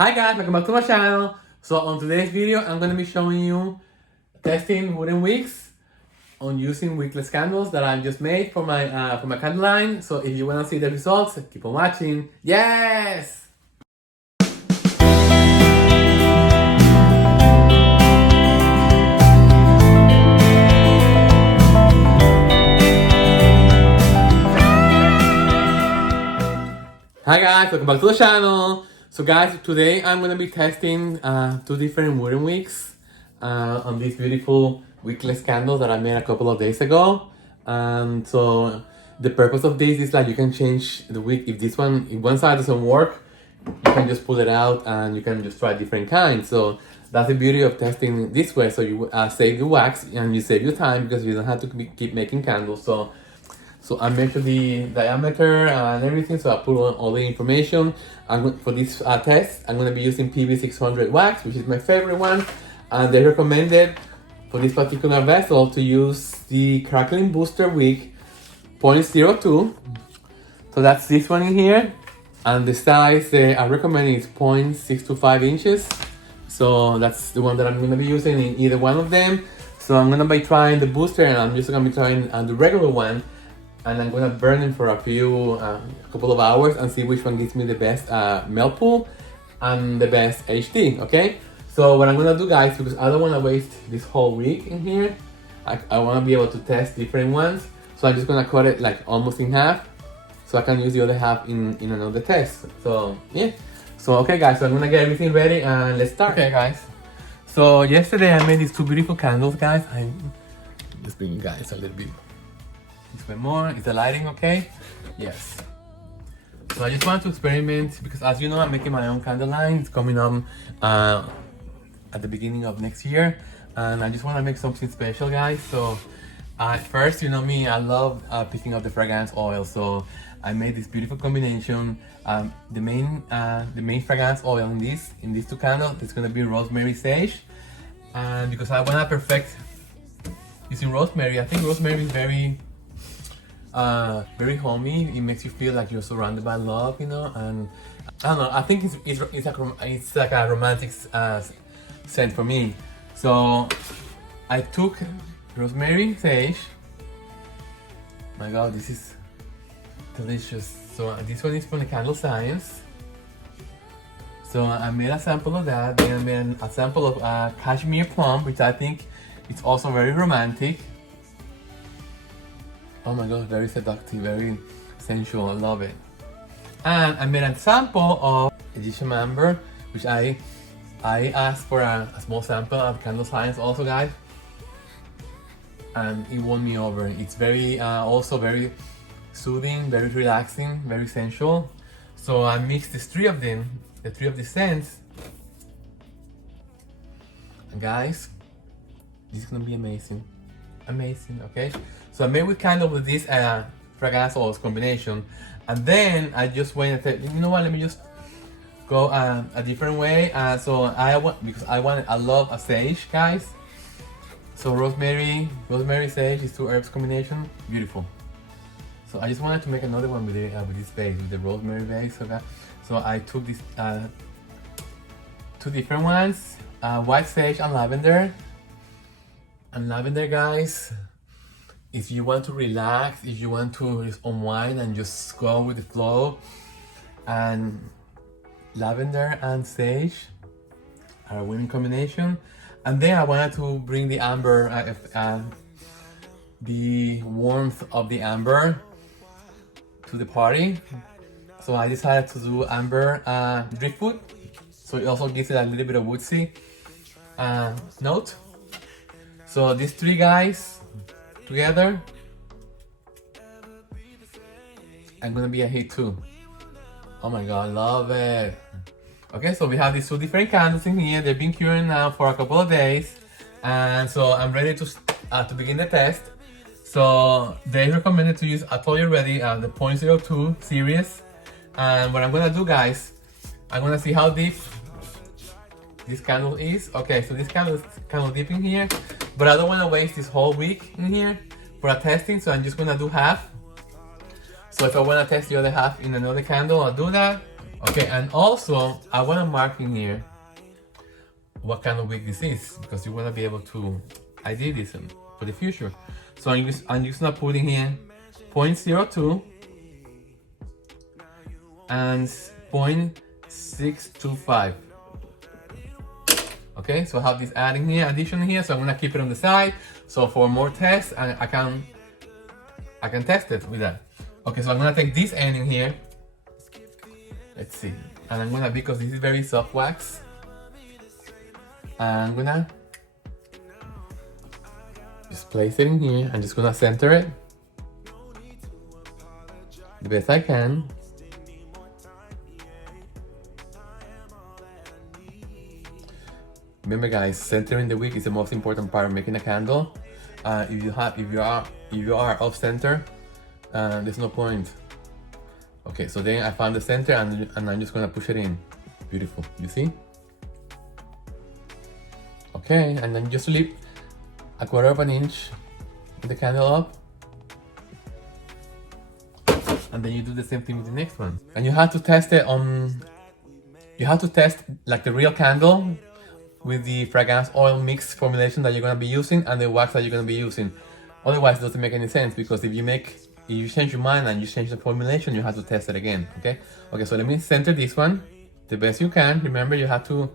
Hi guys, welcome back to my channel. So on today's video, I'm going to be showing you testing wooden wicks on using wickless candles that I just made for my candle line. So if you want to see the results, keep on watching. Yes! Hi guys, welcome back to the channel. So guys, today I'm going to be testing two different wooden wicks on these beautiful wickless candles that I made a couple of days ago. So the purpose of this is like you can change the wick. If one side doesn't work, you can just pull it out and you can just try different kinds. So that's the beauty of testing this way. So you save the wax and you save your time because you don't have to keep making candles. So I measured the diameter and everything, so I put on all the information. For this test, I'm going to be using PB600 wax, which is my favorite one. And they recommended for this particular vessel to use the Crackling Booster Wick 0.02. So that's this one in here. And the size I recommend is 0.625 inches. So that's the one that I'm going to be using in either one of them. So I'm going to be trying the booster and I'm just going to be trying the regular one. And I'm gonna burn them for a couple of hours and see which one gives me the best melt pool and the best HD, okay? So what I'm gonna do, guys, because I don't wanna waste this whole week in here, I wanna be able to test different ones. So I'm just gonna cut it like almost in half so I can use the other half in another test. So yeah, so okay guys, so I'm gonna get everything ready and let's start. Okay guys, so yesterday I made these two beautiful candles, guys. I'm just bring you guys a little bit more. Is the lighting okay? Yes. So I just want to experiment because, as you know, I'm making my own candle line. It's coming up at the beginning of next year, and I just want to make something special, guys. So first, you know me, I love picking up the fragrance oil. So I made this beautiful combination. The main fragrance oil in these two candles is gonna be rosemary sage, and because I want to perfect using rosemary, I think rosemary is very homey. It makes you feel like you're surrounded by love, you know. And I don't know, I think it's like a romantic scent for me. So I took rosemary sage. My God, this is delicious. So this one is from the Candle Science. So I made a sample of that. Then I made a sample of cashmere plum, which I think it's also very romantic. Oh my God, very seductive, very sensual, I love it. And I made a sample of Egyptian amber, which I asked for a small sample of Candle Science also, guys. And it won me over. It's very, also very soothing, very relaxing, very sensual. So I mixed the three of the scents. And guys, this is gonna be amazing. Amazing, okay? So I made with this fragrance oils combination, and then I just went and said, you know what? Let me just go a different way. Because I love a sage, guys. So rosemary sage is two herbs combination, beautiful. So I just wanted to make another one with this base, with the rosemary base. Okay? So I took these two different ones, white sage and lavender. And lavender, guys, if you want to relax, if you want to just unwind and just go with the flow, and lavender and sage are a winning combination. And then I wanted to bring the amber, the warmth of the amber to the party. So I decided to do amber driftwood. So it also gives it a little bit of woodsy note. So these three guys together, I'm gonna be a hit too. Oh my God, love it. Okay, so we have these two different candles in here. They've been curing now for a couple of days, and so I'm ready to begin the test. So they recommended to use, I told you already, the 0.02 series. And what I'm gonna do, guys, I'm gonna see how deep this candle is. Okay, so this candle is kind of deep in here, but I don't want to waste this whole week in here for a testing, so I'm just gonna do half. So if I want to test the other half in another candle, I'll do that. Okay, and also I want to mark in here what kind of wick this is, because you want to be able to ID this for the future. So I'm just gonna put in here 0.02 and 0.625. Okay, so I have this adding here, addition here, so I'm gonna keep it on the side. So for more tests, I can test it with that. Okay, so I'm gonna take this end in here. Let's see, and I'm gonna, because this is very soft wax, I'm gonna just place it in here. I'm just gonna center it the best I can. Remember, guys, centering the wick is the most important part of making a candle. If you are off center, there's no point. Okay, so then I found the center, and I'm just gonna push it in. Beautiful, you see? Okay, and then just leave a 1/4 inch with the candle up, and then you do the same thing with the next one. And you have to test it on. You have to test like the real candle with the fragrance oil mix formulation that you're gonna be using and the wax that you're gonna be using. Otherwise, it doesn't make any sense, because if you change your mind and you change the formulation, you have to test it again. Okay. Okay. So let me center this one the best you can. Remember, you have to.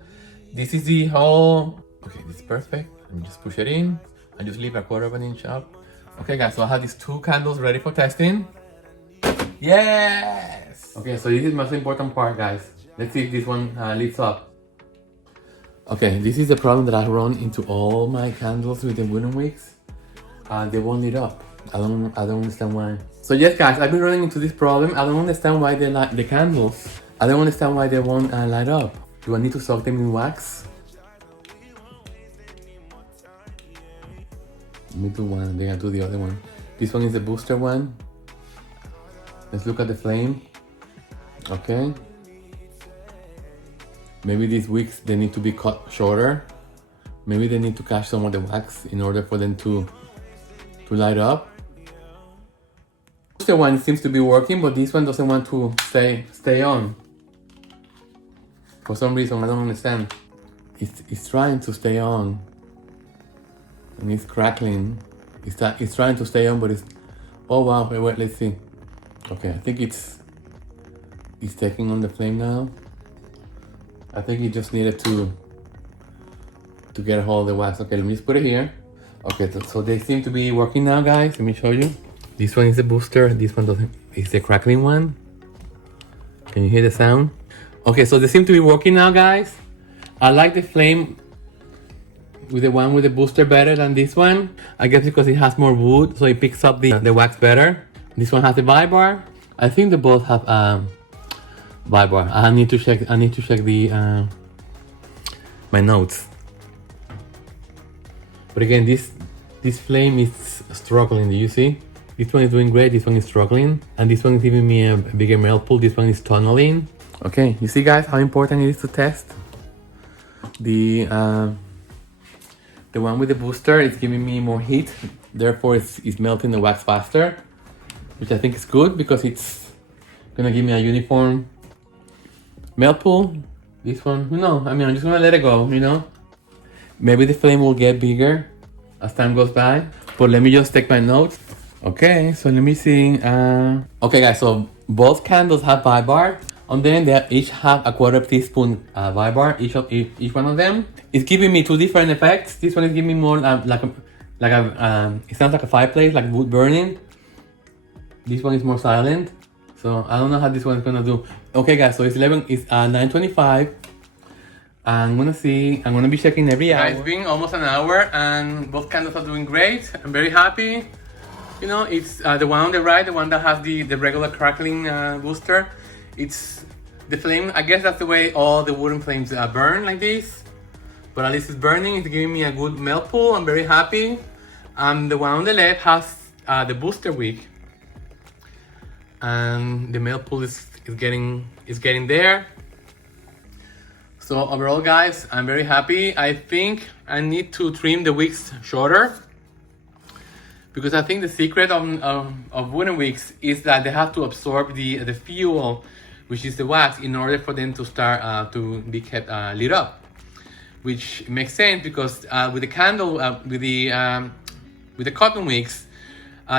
This is the whole. Okay, this is perfect. Let me just push it in and just leave a 1/4 inch up. Okay, guys. So I have these 2 candles ready for testing. Yes. Okay. So this is the most important part, guys. Let's see if this one lights up. Okay, this is the problem that I run into all my candles with the wooden wicks. They won't lit up. I don't understand why. So yes, guys, I've been running into this problem. I don't understand why they light the candles. I don't understand why they won't light up. Do I need to soak them in wax? Let me do one, then I'll do the other one. This one is the booster one. Let's look at the flame. Okay. Maybe these wicks, they need to be cut shorter. Maybe they need to catch some of the wax in order for them to light up. The one seems to be working, but this one doesn't want to stay on. For some reason, I don't understand. It's trying to stay on, and it's crackling. It's trying to stay on, but it's. Oh wow! Wait, let's see. Okay, I think it's taking on the flame now. I think it just needed to get a hold of the wax. Okay, let me just put it here. Okay, so they seem to be working now, guys. Let me show you. This one is the booster. This one doesn't. It's the crackling one. Can you hear the sound? Okay, so they seem to be working now, guys. I like the flame with the one with the booster better than this one. I guess because it has more wood, so it picks up the wax better. This one has the vibe bar. I think they both have vibe bar. I need to check the my notes. But again, this flame is struggling. Do you see? This one is doing great. This one is struggling, and this one is giving me a bigger melt pool. This one is tunneling. Okay, you see, guys, how important it is to test the one with the booster. It's giving me more heat, therefore it's melting the wax faster, which I think is good because it's gonna give me a uniform melt pool. This one, I'm just gonna let it go, Maybe the flame will get bigger as time goes by, but let me just take my notes. Okay, so let me see. Okay, guys, so both candles have vibe bar. And then they each have a 1/4 teaspoon vibe bar, each one of them. It's giving me 2 different effects. This one is giving me more it sounds like a fireplace, like wood burning. This one is more silent. So I don't know how this one is gonna do. Okay, guys, so it's 9:25. I'm gonna be checking every hour. It's been almost an hour and both candles are doing great. I'm very happy. It's the one on the right, the one that has the regular crackling booster. It's the flame. I guess that's the way all the wooden flames burn, like this. But at least it's burning. It's giving me a good melt pool. I'm very happy. The one on the left has the booster wick, and the melt pool is getting there. So overall, guys, I'm very happy. I think I need to trim the wicks shorter, because I think the secret of wooden wicks is that they have to absorb the fuel which is the wax, in order for them to start to be kept lit up. Which makes sense because with the candle, with the cotton wicks,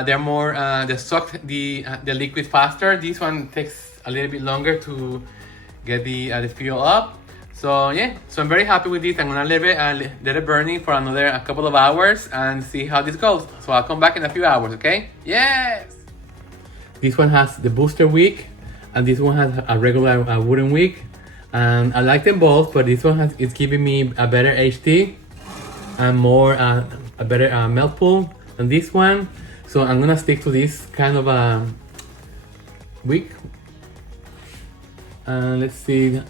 they're more they suck the liquid faster. This one takes a little bit longer to get the fuel up. So yeah, so I'm very happy with this. I'm gonna let it burning for a couple of hours and see how this goes. So I'll come back in a few hours, okay? Yes. This one has the booster wick, and this one has a regular wooden wick. And I like them both, but this one it's giving me a better HT and more a better melt pool than this one. So I'm gonna stick to this kind of wick. Let's see,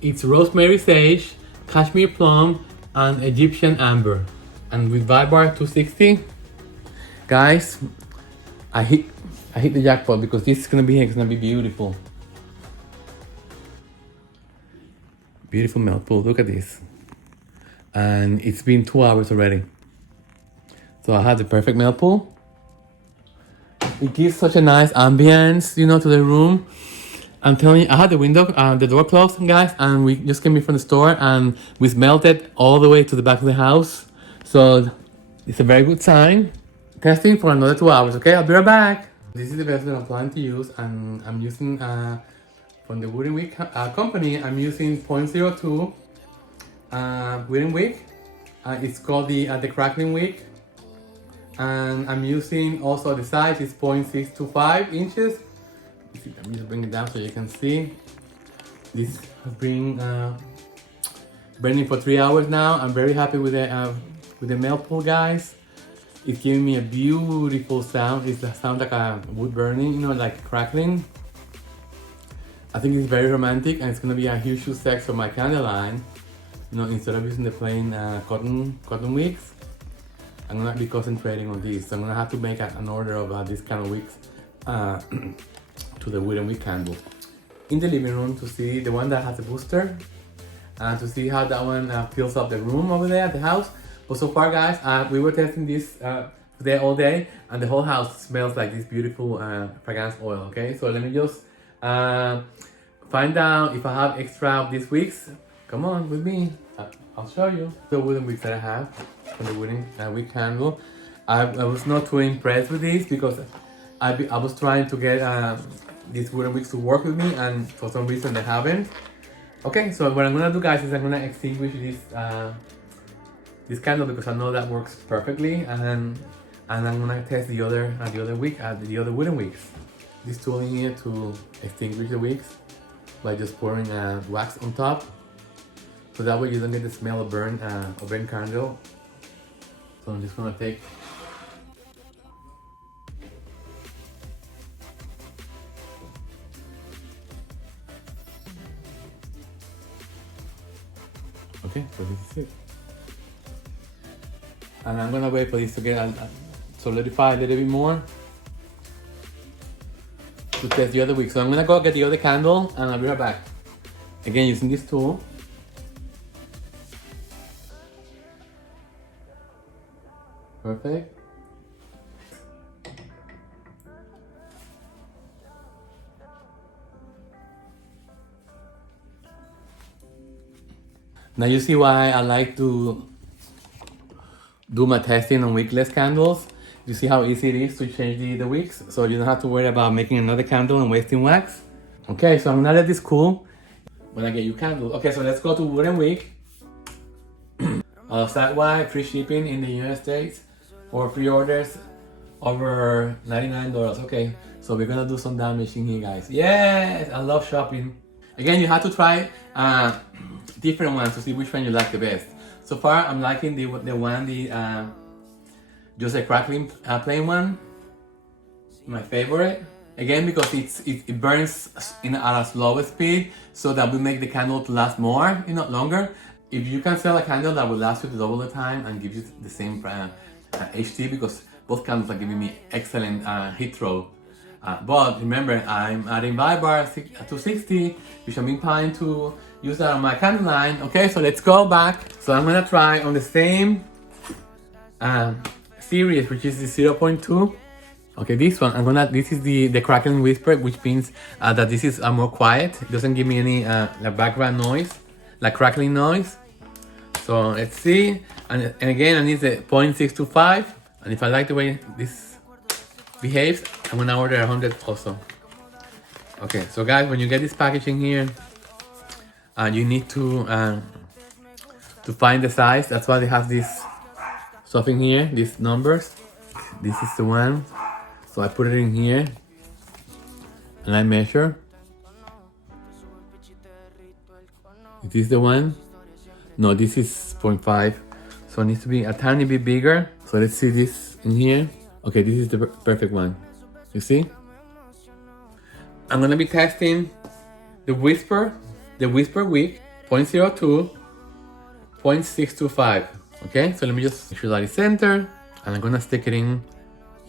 it's rosemary sage, cashmere plum, and Egyptian amber. And with Vibar 260, guys, I hit the jackpot because this is gonna be beautiful. Beautiful melt pool, look at this. And it's been 2 hours already. So I have the perfect melt pool. It gives such a nice ambience, you know, to the room. I'm telling you, I had the door closed, guys, and we just came in from the store and we smelled it all the way to the back of the house. So it's a very good sign. Testing for another 2 hours, okay? I'll be right back. This is the best that I'm planning to use, and I'm using from the Wooden Wick company. I'm using 0.02 Wooden Wick. It's called the crackling wick, and I'm using also the size is 0.625 inches. Let me just bring it down so you can see. This has been burning for 3 hours now. I'm very happy with the melt pool, guys. It's giving me a beautiful sound. It sounds like a wood burning, you know, like crackling. I think it's very romantic, and it's gonna be a huge success for my candle line. You know, instead of using the plain cotton wicks, I'm gonna be concentrating on this. So I'm gonna have to make an order of this kind of wicks to the wooden wick candle. In the living room to see the one that has a booster, and to see how that one fills up the room over there at the house. But so far, guys, we were testing this today all day, and the whole house smells like this beautiful fragrance oil. Okay, so let me just find out if I have extra of these wicks. Come on with me, I'll show you the wooden wicks that I have from the wooden wick candle. I was not too impressed with this because I was trying to get these wooden wicks to work with me, and for some reason they haven't. Okay, so what I'm gonna do, guys, is I'm gonna extinguish this candle because I know that works perfectly, and I'm gonna test the other wick, the other wooden wicks. This tool in here to extinguish the wicks by just pouring wax on top, so that way you don't get the smell of burnt candle. So I'm just gonna take. Okay, so this is it. And I'm gonna wait for this to get solidify a little bit more to test the other wick. So I'm gonna go get the other candle and I'll be right back. Again, using this tool. Perfect. Now you see why I like to do my testing on wickless candles. You see how easy it is to change the wicks, so you don't have to worry about making another candle and wasting wax. Okay, so I'm gonna let this cool when I get you candles. Okay, so let's go to wooden wick. Site wide, free shipping in the United States for pre-orders over $99. Okay, so we're gonna do some damaging here, guys. Yes, I love shopping. Again, you have to try different ones to see which one you like the best. So far, I'm liking the just a crackling plain one, my favorite. Again, because it burns at a slower speed, so that will make the candle to last more, you know, longer. If you can sell a candle that will last you double the time and give you the same HT, because both candles are giving me excellent heat throw. But remember, I'm adding Vibar 260, which I'm planning to use that on my candle line. Okay, so let's go back. So I'm gonna try on the same series, which is the 0.2 Okay, this one, this is the crackling whisper, which means that this is more quiet. It doesn't give me any like background noise, like crackling noise. So let's see, and again, I need the 0.625, and if I like the way this behaves, I'm gonna order 100 also. Okay, so guys, when you get this packaging here, you need to find the size. That's why they have this stuff in here, these numbers. This is the one. So I put it in here and I measure. Is this the one? No, this is 0.5. So it needs to be a tiny bit bigger. So let's see this in here. Okay, this is the perfect one. You see? I'm gonna be testing the Whisper Wick 0.02, 0.625. Okay, so let me just make sure that it's centered. And I'm gonna stick it in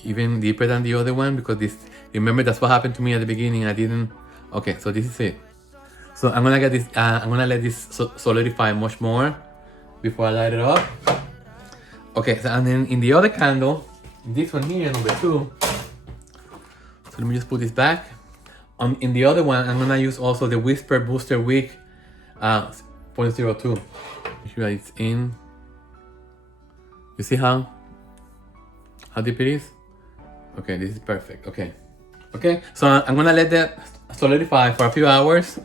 even deeper than the other one because this, remember that's what happened to me at the beginning. I didn't. Okay, so this is it. So I'm gonna get this, I'm gonna let this solidify much more before I light it up. Okay, so and then in the other candle, this one here, number 2. So let me just put this back. In the other one, I'm gonna use also the Whisper Booster Wick 0.02. Make sure that it's in. You see how deep it is? Okay, this is perfect. Okay, so I'm gonna let that solidify for a few hours,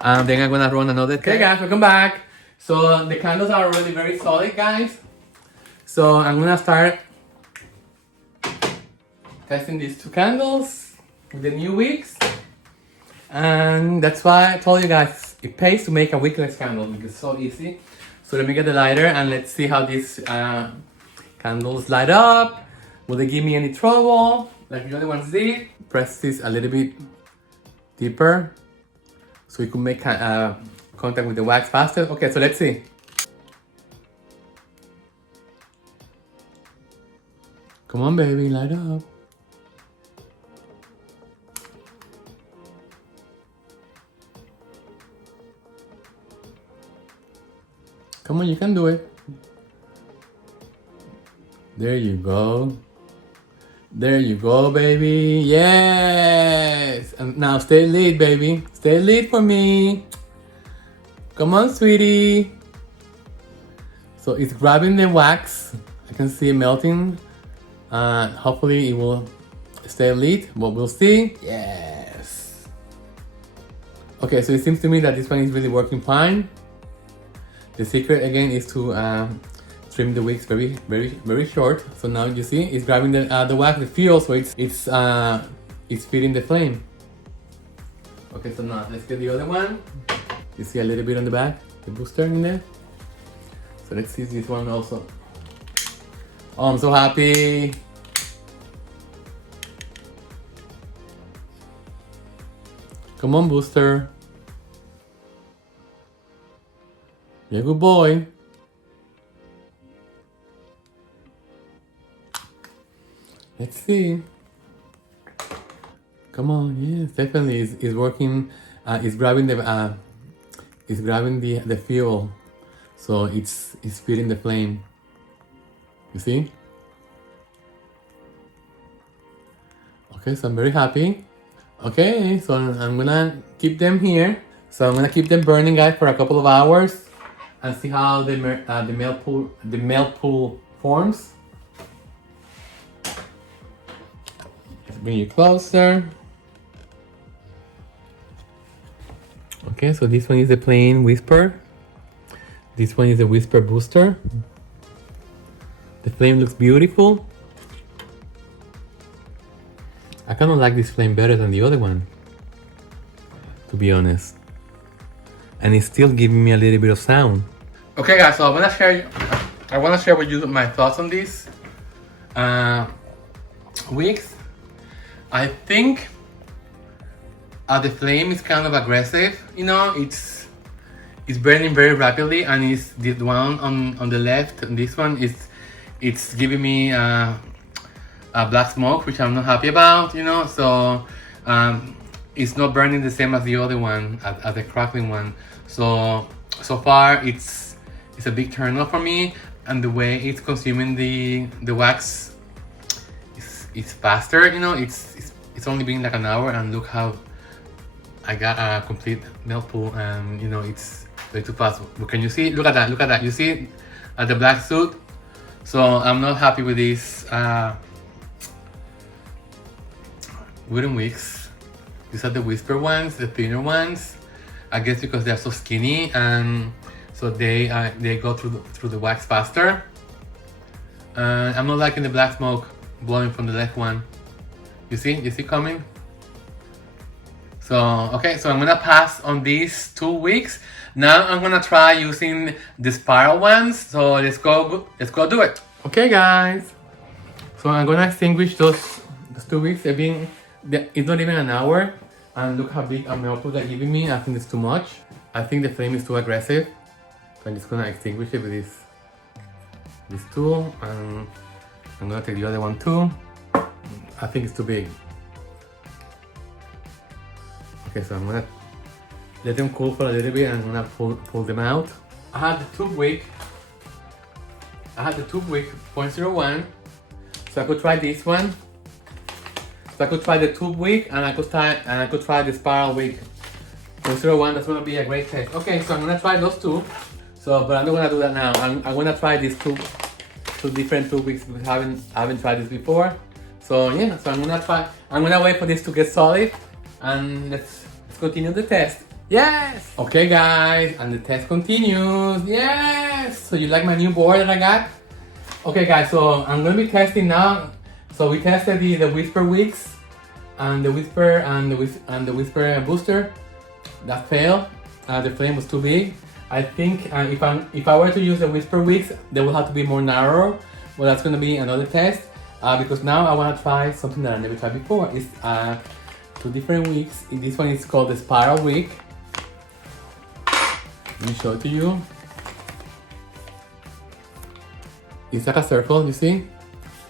and then I'm gonna run another. Okay, guys, welcome back. So the candles are already very solid, guys. So I'm gonna start testing these 2 candles with the new wicks, and that's why I told you guys it pays to make a wickless candle because it's so easy. So let me get the lighter and let's see how these candles light up. Will they give me any trouble like the other ones did? Press this a little bit deeper so we could make contact with the wax faster. Okay, so let's see. Come on, baby, light up. Come on, you can do it. There you go. There you go, baby. Yes! And now stay lit, baby. Stay lit for me. Come on, sweetie. So it's grabbing the wax. I can see it melting. Hopefully it will stay lit, but we'll see. Yes. Okay, so it seems to me that this one is really working fine. The secret again is to trim the wicks very, very, very short. So now you see it's grabbing the wax, the fuel, so it's feeding the flame. Okay, so now let's get the other one. You see a little bit on the back, the booster in there. So let's see this one also. Oh, I'm so happy. Come on, booster. You're a good boy. Let's see. Come on, yes, definitely. It's working. It's grabbing the fuel, so it's feeding the flame. You see? Okay, so I'm very happy. Okay, so I'm gonna keep them here. So I'm gonna keep them burning, guys, for a couple of hours and see how the melt pool forms. Let's bring you closer. Okay, so this one is the plain Whisper. This one is the Whisper Booster. The flame looks beautiful. I kind of like this flame better than the other one, to be honest. And it's still giving me a little bit of sound. Okay, guys, so I wanna share with you my thoughts on these wicks. I think the flame is kind of aggressive. You know, it's burning very rapidly, and it's the one on the left. And this one it's giving me a black smoke, which I'm not happy about. You know, so it's not burning the same as the other one, as the crackling one. So far it's a big turn off for me, and the way it's consuming the wax it's faster, you know, it's only been like an hour, and look how I got a complete melt pool, and you know, it's way too fast. But can you see? Look at that, look at that. You see the black suit? So I'm not happy with these wooden wicks. These are the whisper ones, the thinner ones. I guess because they're so skinny, and so they go through the wax faster. I'm not liking the black smoke blowing from the left one. You see coming? So okay, so I'm gonna pass on these 2 weeks. Now I'm gonna try using the spiral ones. So let's go do it. Okay, guys. So I'm gonna extinguish those 2 weeks. It's not even an hour, and look how big a melt pool they're giving me. I think it's too much. I think the flame is too aggressive. So I'm just gonna extinguish it with this tool, and I'm gonna take the other one too. I think it's too big. Okay, so I'm gonna let them cool for a little bit, and I'm gonna pull them out. I had the tube wick 0.01, so I could try this one. So I could try the tube wick, and I could try the spiral wick 0.01. That's gonna be a great test. Okay, so I'm gonna try those two. So, but I'm not gonna do that now. I'm gonna try these two different tube wicks. I haven't tried this before. So yeah, so I'm gonna wait for this to get solid, and let's continue the test. Yes! Okay, guys, and the test continues. Yes! So you like my new board that I got? Okay, guys, so I'm gonna be testing now. So we tested the whisper wicks and the whisper booster. That failed. The flame was too big. I think if I were to use the whisper wicks, they will have to be more narrow. Well, that's gonna be another test because now I wanna try something that I never tried before. It's 2 different wicks. This one is called the spiral wick. Let me show it to you. It's like a circle, you see?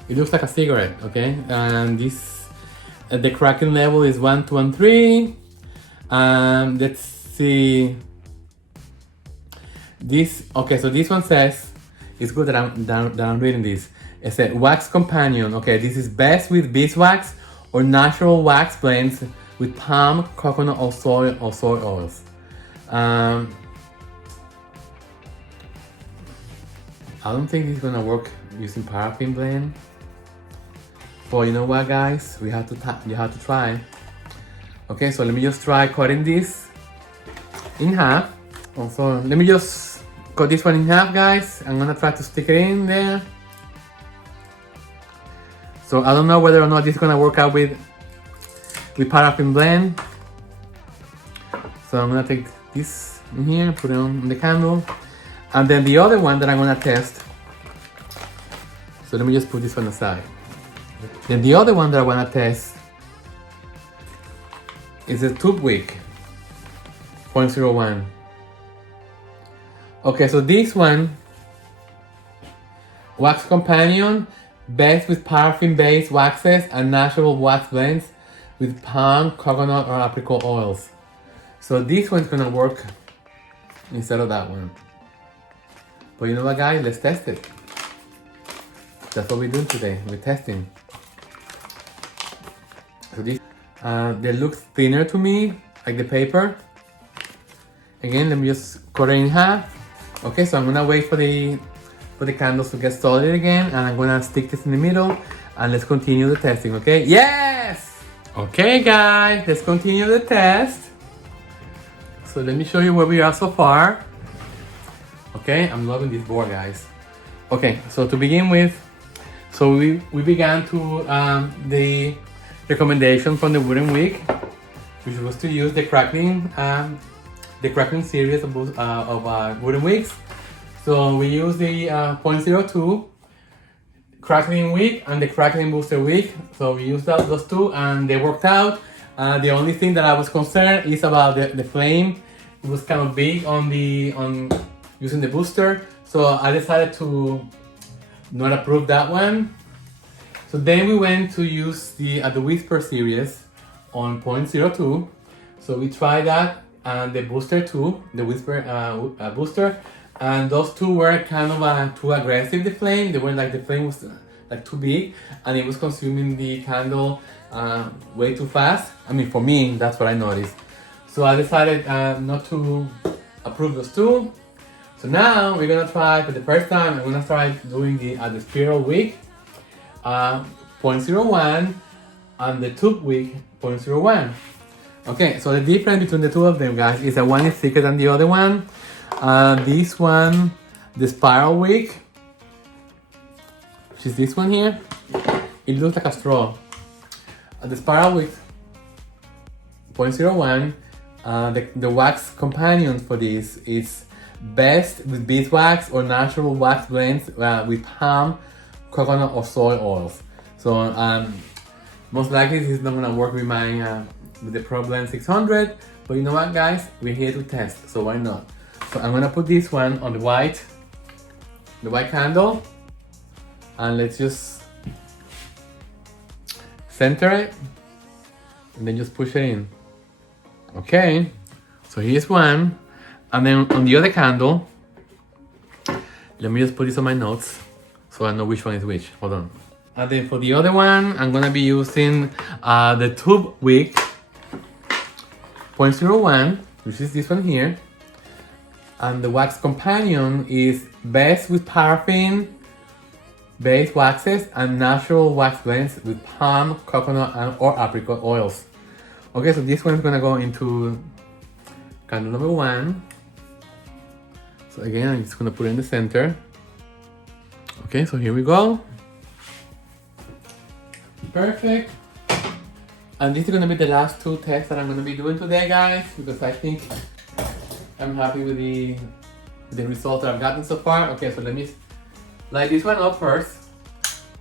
It looks like a cigarette, okay? And this, the cracking level is 1, 2, and 3. Let's see. Okay, so this one says, it's good that I'm reading this. It said wax companion. Okay, this is best with beeswax or natural wax blends with palm, coconut, or soy oils. I don't think this is gonna work using paraffin blend. But you know what, guys? You have to try. Okay, so let me just try cutting this in half. Also, let me just cut this one in half, guys. I'm gonna try to stick it in there. So I don't know whether or not this is gonna work out with paraffin blend. So I'm gonna take this in here, put it on the candle. And then the other one that I'm gonna test. So let me just put this one aside. Then the other one that I wanna test is a tube wick 0.01. Okay, so this one, wax companion, best with paraffin-based waxes and natural wax blends with palm, coconut, or apricot oils. So this one's gonna work instead of that one. But you know what, guys? Let's test it. That's what we're doing today. We're testing. So this, they look thinner to me, like the paper. Again, let me just cut it in half. Okay, so I'm gonna wait for the candles to get solid again, and I'm gonna stick this in the middle, and let's continue the testing. Okay? Yes. Okay, guys, let's continue the test. So let me show you where we are so far. Okay, I'm loving this board, guys. Okay, so to begin with, so we began to the recommendation from the wooden wick, which was to use the crackling series of wooden wicks. So we used the 0.02 crackling wick and the crackling booster wick. So we used those two, and they worked out. The only thing that I was concerned is about the flame. It was kind of big on using the booster, so I decided to not approve that one. So then we went to use the Whisper series on 0.02. So we tried that and the booster too, the Whisper booster, and those two were kind of too aggressive. The flame, they were like, the flame was like too big, and it was consuming the candle way too fast. I mean, for me, that's what I noticed. So I decided not to approve those two. So now we're gonna try, for the first time, I'm gonna try doing the spiral wick 0.01 and the tube wick 0.01. Okay, so the difference between the two of them, guys, is that one is thicker than the other one. This one, the spiral wick, which is this one here, it looks like a straw. The spiral wick 0.01, the wax companion for this is best with beeswax or natural wax blends with palm, coconut, or soy oils. So most likely this is not gonna work with my with the Pro Blend 600, but you know what, guys, we're here to test, so why not? So I'm gonna put this one on the white candle, and let's just center it and then just push it in. Okay, so here's one, and then on the other candle, let me just put this on my notes so I know which one is which. Hold on. And then for the other one, I'm gonna be using the tube wick 0.01, which is this one here, and the wax companion is best with paraffin based waxes and natural wax blends with palm, coconut, or apricot oils. Okay, so this one is gonna go into candle number 1. So again, I'm just gonna put it in the center. Okay, so here we go. Perfect. And this is gonna be the last 2 tests that I'm gonna be doing today, guys, because I think I'm happy with the results that I've gotten so far. Okay, so let me light this one up first.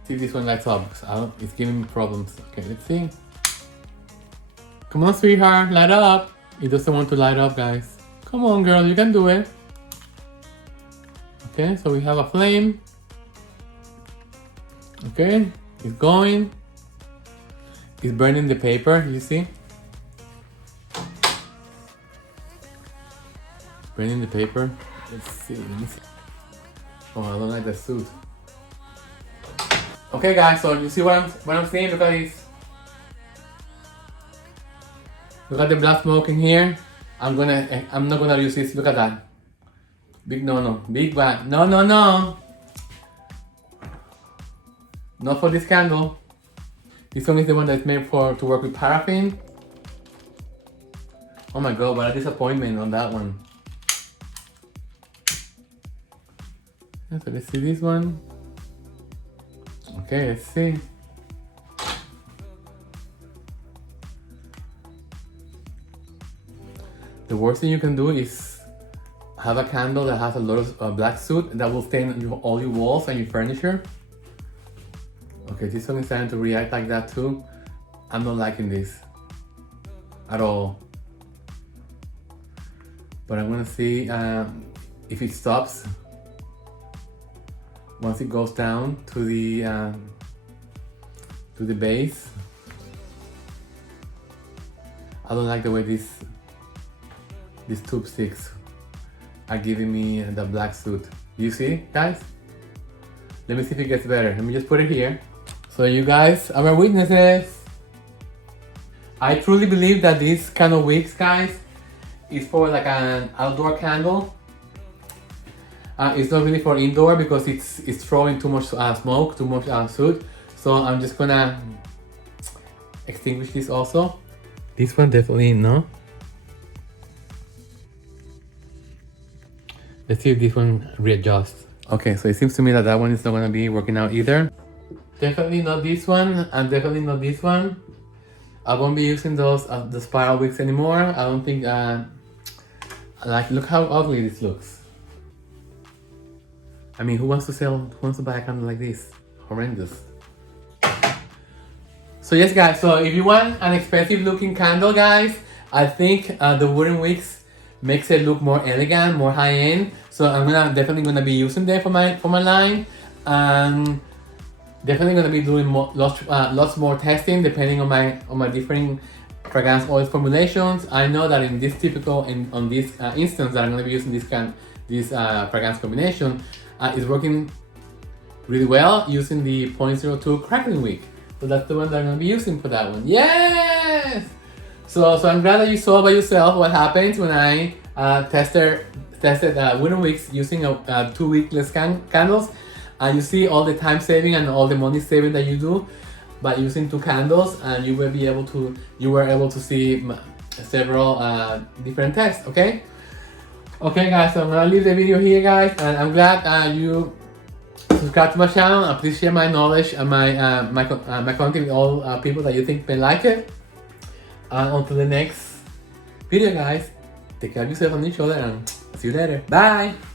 See if this one lights up, because it's giving me problems. Okay, let's see. Come on, sweetheart, light up. It doesn't want to light up, guys. Come on, girl, you can do it. Okay, so we have a flame. Okay, it's going. It's burning the paper, you see? Burning the paper. Let's see. Oh, I don't like the suit. Okay, guys, so you see what I'm seeing? Look at this. Look at the black smoke in here. I'm not gonna use this. Look at that. Big no. Big bad. No. Not for this candle. This one is the one that's made to work with paraffin. Oh my god, what a disappointment on that one. So let's see this one. Okay, let's see. The worst thing you can do is have a candle that has a lot of black soot that will stain all your walls and your furniture. Okay, this one is starting to react like that too. I'm not liking this at all. But I'm gonna see if it stops once it goes down to the base. I don't like the way these tube sticks are giving me the black soot. You see, guys? Let me see if it gets better. Let me just put it here. So you guys are my witnesses. I truly believe that this kind of wicks, guys, is for like an outdoor candle. It's not really for indoor because it's throwing too much smoke, too much soot. So I'm just gonna extinguish this also. This one definitely no. Let's see if this one readjusts. Okay, so it seems to me that one is not gonna be working out either. Definitely not this one, and definitely not this one. I won't be using those the spiral wicks anymore. I don't think like, look how ugly this looks. I mean, who wants to buy a candle like this? Horrendous. So yes, guys, so if you want an expensive looking candle, guys, I think the wooden wicks makes it look more elegant, more high end. So I'm definitely gonna be using them for my line, and definitely gonna be doing lots more testing depending on my different fragrance oil formulations. I know that in this instance that I'm gonna be using this fragrance combination is working really well using the 0.02 crackling wick. So that's the one that I'm gonna be using for that one. Yes! So I'm glad that you saw by yourself what happens when I tested wooden wicks using 2 wickless candles. You see all the time saving and all the money saving that you do by using 2 candles, and you were able to see several different tests. Okay guys, so I'm gonna leave the video here, guys, and I'm glad you subscribe to my channel, and please share my knowledge and my content with all people that you think may like it. Until the next video, guys, take care of yourself and each other, and see you later. Bye!